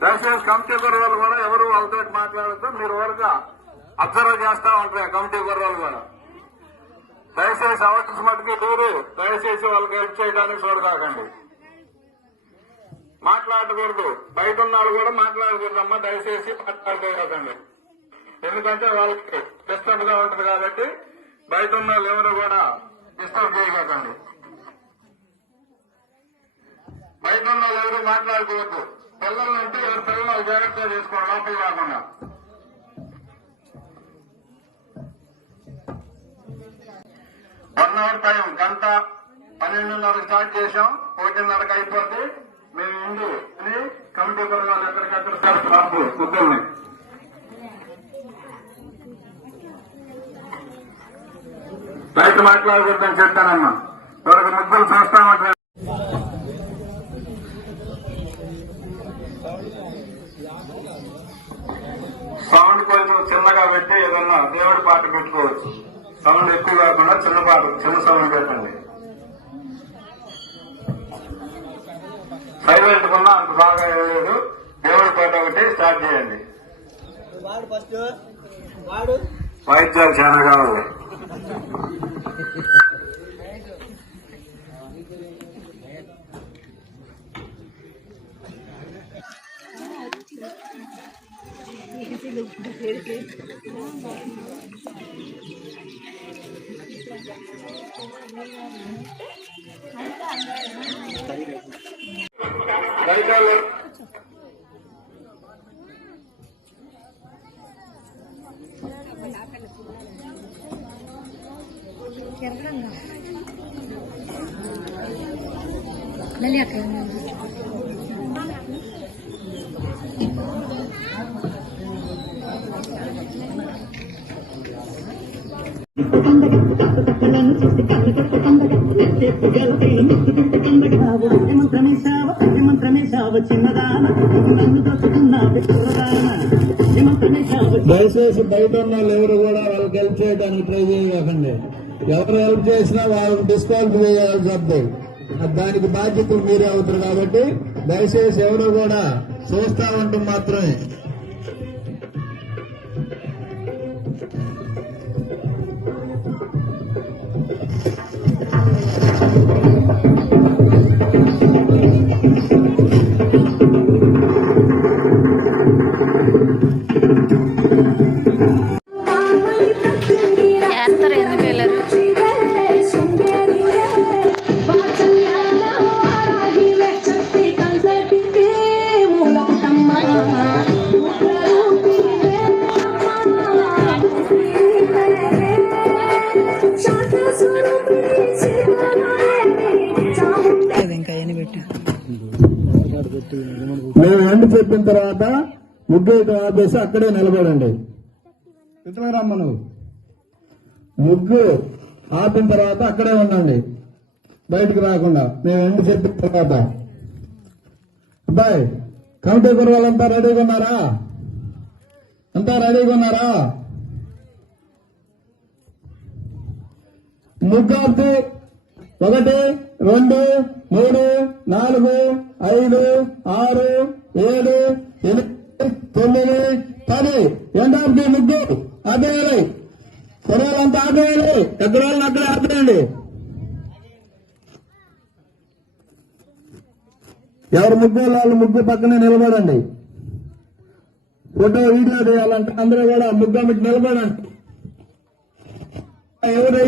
దయచేసి కమిటీ గుర్రాలు కూడా ఎవరు వాళ్ళతో మాట్లాడుతూ మీరు వరకు అబ్జర్వ్ చేస్తా ఉంటారు. కమిటీ గుర్రాలు కూడా దయచేసి అవకాశం మటుకు దూరు. దయచేసి వాళ్ళకి హెల్ప్ చేయడానికి చూడకాకండి, మాట్లాడకూడదు. బయట ఉన్నారు కూడా మాట్లాడకూడదు అమ్మా, దయచేసి మాట్లాడుకోకండి. ఎందుకంటే వాళ్ళకి డిస్టర్బ్ గా ఉంటుంది కాబట్టి బయట ఉన్న వాళ్ళు ఎవరు కూడా డిస్టర్బ్ చేయకండి. బయట ఉన్న వాళ్ళు ఎవరు మాట్లాడుకోవద్దు. పిల్లలంటే ఎవరు పిల్లలు జాగ్రత్తగా చేసుకోండి, లోపల కాకుండా. అవర్ టైం గంట 12:30 స్టార్ట్ చేశాం. 1:30కి అయిపోతే మేము ఇందు అని కమిటీ పరగాలు ఎక్కడికక్కడ బాబు ముగ్గుల్ని బయట మాట్లాడకూడదని చెప్తానమ్మా. ఎవరికి ముగ్గులు చూస్తామంటే సౌండ్ కొంచెం చిన్నగా పెట్టి ఏదన్నా దేవుడి పాట పెట్టుకోవచ్చు. సౌండ్ ఎక్కువ కాకుండా చిన్న పాట, చిన్న సౌండ్ పెట్టండి. సైలెంట్ కున్నా అంత బాగా లేదు. దేవుడి పాట ఒకటి స్టార్ట్ చేయండి. వాయిద్యాలు చాలా కావాలి. రైతాలు దయచేసి బయట ఉన్న వాళ్ళు ఎవరు కూడా వాళ్ళకి హెల్ప్ చేయడానికి ట్రై చేయకండి. ఎవరు హెల్ప్ చేసినా వాళ్ళకి డిస్కౌంట్ చేయాల్సి వద్దు. దానికి బాధ్యతలు మీరే అవుతారు కాబట్టి దయచేసి ఎవరు కూడా చూస్తా ఉంటాం మాత్రమే. మేము ఎండు చెప్పిన తర్వాత ముగ్గు ఆపేసి అక్కడే నిలబడండి. రమ్మ నువ్వు ముగ్గు ఆపిన తర్వాత అక్కడే ఉండండి, బయటకు రాకుండా. మేము ఎండు చెప్పిన తర్వాత అబ్బాయి కమిటీ కుర్రాళ్ళంతా రెడీగా ఉన్నారా? అంతా రెడీగా ఉన్నారా? ముగ్గు ఆపితే 1 2 3 4 5 6 7 8 9 10 ఎండాకి ముగ్గు ఆపేయాలి. కుర్రాళ్ళంతా ఆపేయాలి. పెద్దవాళ్ళని అక్కడే ఆపేయండి. ఎవరు ముగ్గు వాళ్ళు ముగ్గు పక్కనే నిలబడండి. ఫోటో వీడియో చేయాలంటే అందరూ కూడా ముగ్గు అమ్మటి నిలబడండి. ఎవరు